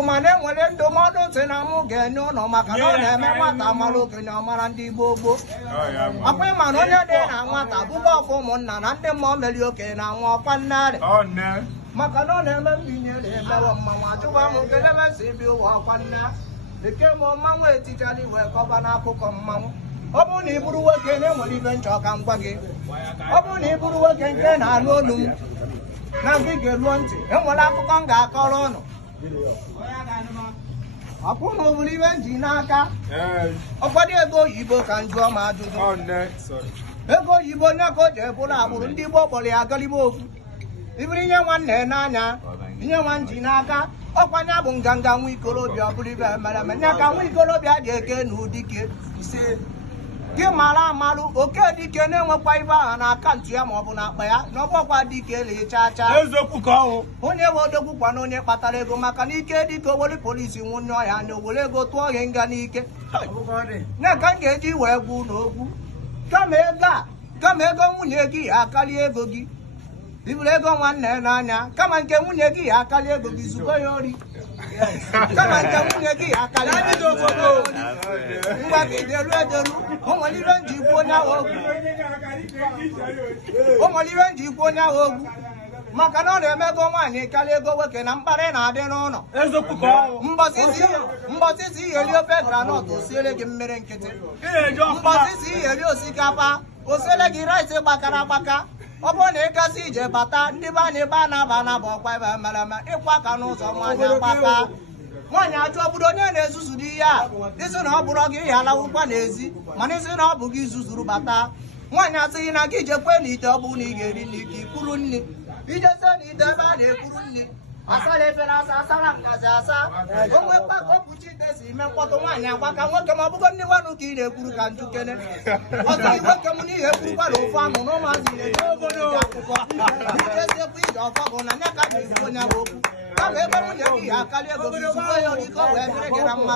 Kumane wale ndo modo tena muge no makano na me nwata malu kenye amara ndị Igbo gboo. Akwa ma no nya de na nwata bugo ọfụ ụmụnna na ndị mmụọ meli oke na nwa ọkwa nnarị. Makano na eme mbinye na emewe mmanwụ ajụba m kele mesi bi ụwa ọkwa nna. Eke m mmanwụ etichali wee kọba n'akụkọ mmanwụ. Ọ bụrụ na ị bụrụ nwoke na-enwere ibe nchọ ka m gwa gị. Ọ bụrụ na ị bụrụ nwoke nke na-anụ olu m na gị ga-eruo ntị enwere akụkọ m ga-akọrọ ụnụ. Akwụ na oburu ibe nji n'aka ọkwado ego oyibo ka njụọ m ajụjụ. Ego oyibo onye ka o ji ebụrụ agbụrụ ndị Igbo kpọrọ ya agalibe ofu. Ibiri nye nwanne n'anya inye nwa nji n'aka ọkwanye bụ nganga nwa ikolobịa ọ bụrụ ibe mere eme nye ka nwa ikolobịa ji eke na ụdike ise gị mara amalụ oke dike na-enwekwa ibe aha na akaụntụ ya maọbụ na akpa ya na ọgbọkwa dike lechaa chaa onye we odogbukwa na onye kpatara ego maka na ike dike owere polisi nwunye ọhịa anya owere ego tụọ ihe nga n'ike na ka m ga-eji wee gwu n'okwu kama ego nwunye gị ya akarịa ego gị iburu ego nwanne n'anya kama nke nwunye gị ya akarịa ego gị zukọ ya ori kama nke nwunye gị ya akarịa ego gị ngwa gị delu edelu o nwere ibe nji ikwu onye ahụ okwu maka na ọ na-eme ego nwaanyị karịa ego nwoke na mkparị na-adị n'ụlọ mbọsịsị iyeli ofe granọt osiele gị mmiri nkịtị mbọsịsị iyeli osikapa osiele gị rice gbakara agbaka. Ọ bụrụ na ị gasị ije bata ndị be anyị ba na-aba bụ ọkwa ebe mere eme ịkwa aka n'ụzọ nwaanyị agbaka nwaanyị ajụ obodo onye na-ezuzuru ihe a isi na ọ bụrụ gị ihe alawụkwa n'ezi mana isi na ọ bụ gị zuzuru bata nwaanyị asịghị na gị jekwe n'ite ọ bụ na ị ga-eri n'ike ikuru nri ijese n'ite ebe a na-ekuru nri asara efere asa asara ngazi asa onwe mkpaka okwuchi ite si ime mkpọtụ nwaanyị agbaka nwoke ma ọ bụgo ndị nwanụ ka ị na-ekwuru ka njukene ọtụghị nwoke m n'ihi ekwurukwara ofu amụ na ụmụazị na-eji akwụkwọ ijeziekwu ije ọfọ bụ na nya ka na-ekwu onye bụ okwu kama ebe nwunye gị ya akarịa ego gị zukọ ya oriko wee dịrị gị na mma